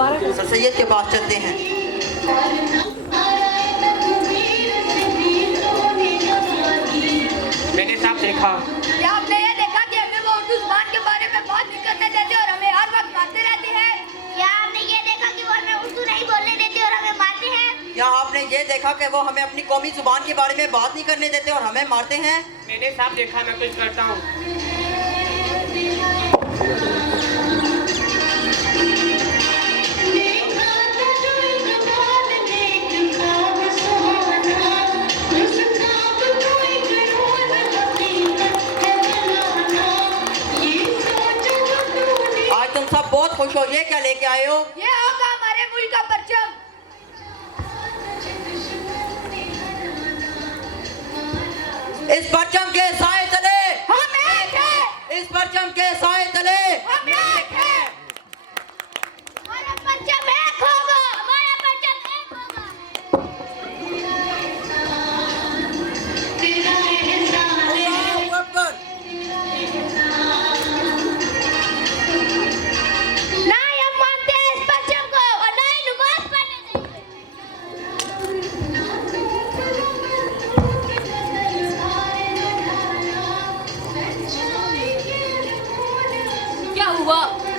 Sir Syed के पास चलते हैं। मैंने साहब देखा। क्या आपने ये देखा कि हमें वो उर्दू ज़ुबान के बारे में बहुत नहीं करने देते और हमें हर वक्त मारते रहते हैं? क्या आपने ये देखा कि वो हमें उर्दू नहीं बोलने देते और हमें मारते हैं? क्या आपने ये देखा कि वो हमें अपनी कौमी जुबान के बारे में बात नहीं करने देते और हमें मारते हैं? मैंने साहब देखा, मैं कुछ करता हूँ। सब बहुत खुश हो। ये क्या लेके आए हो? ये होगा हमारे मुल्क का परचम। इस परचम के साए तले हम एक हैं। इस परचम के साए तले हम एक हैं। हमारा परचम एक होगा। हमारा परचम एक होगा। अल्लाहू अकबर।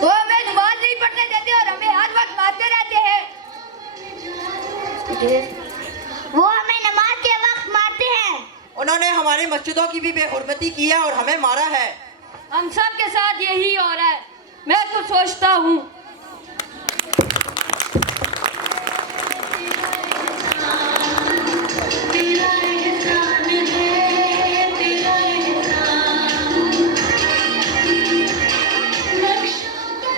वो हमें नमाज नहीं पढ़ने देते और हमें हर वक्त मारते रहते हैं। वो हमें नमाज के वक्त मारते हैं। उन्होंने हमारी मस्जिदों की भी बेहुरमती की है और हमें मारा है। हम सब के साथ यही हो रहा है। मैं तो सोचता हूँ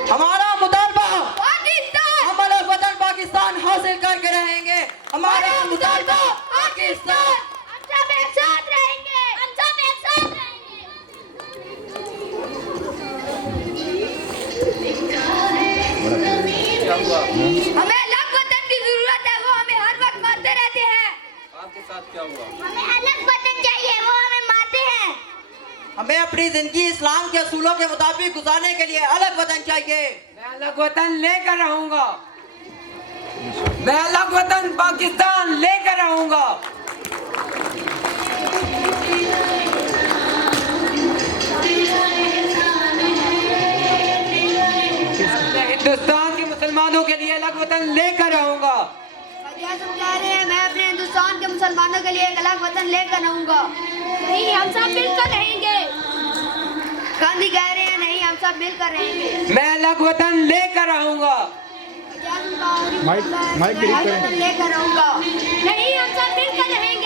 हमारा मुतालबा हम अलग वतन पाकिस्तान हासिल करके रहेंगे। हमारा मुतालबा पाकिस्तान। हम सब एक साथ रहेंगे। हम सब एक साथ रहेंगे। हमें अलग वतन की जरूरत है। वो हमें हर वक्त मारते रहते हैं। आपके साथ क्या हुआ? हमें अलग वतन चाहिए। वो हमें मारते हैं। हमें अपनी जिंदगी इस्लाम के असूलों के मुताबिक गुजारने के लिए अलग वतन चाहिए। मैं अलग वतन लेकर रहूंगा। मैं अलग वतन पाकिस्तान लेकर रहूंगा। मैं हिंदुस्तान के मुसलमानों के लिए अलग वतन लेकर रहूंगा। समझा रहे हैं, मैं अपने हिंदुस्तान के मुसलमानों के लिए एक अलग वतन लेकर रहूंगा। नहीं, हम सब मिलकर रहेंगे। गांधी कह रहे हैं नहीं, हम सब मिलकर रहेंगे। मैं अलग वतन लेकर रहूंगा। लेकर रहूंगा। नहीं, हम सब मिलकर रहेंगे।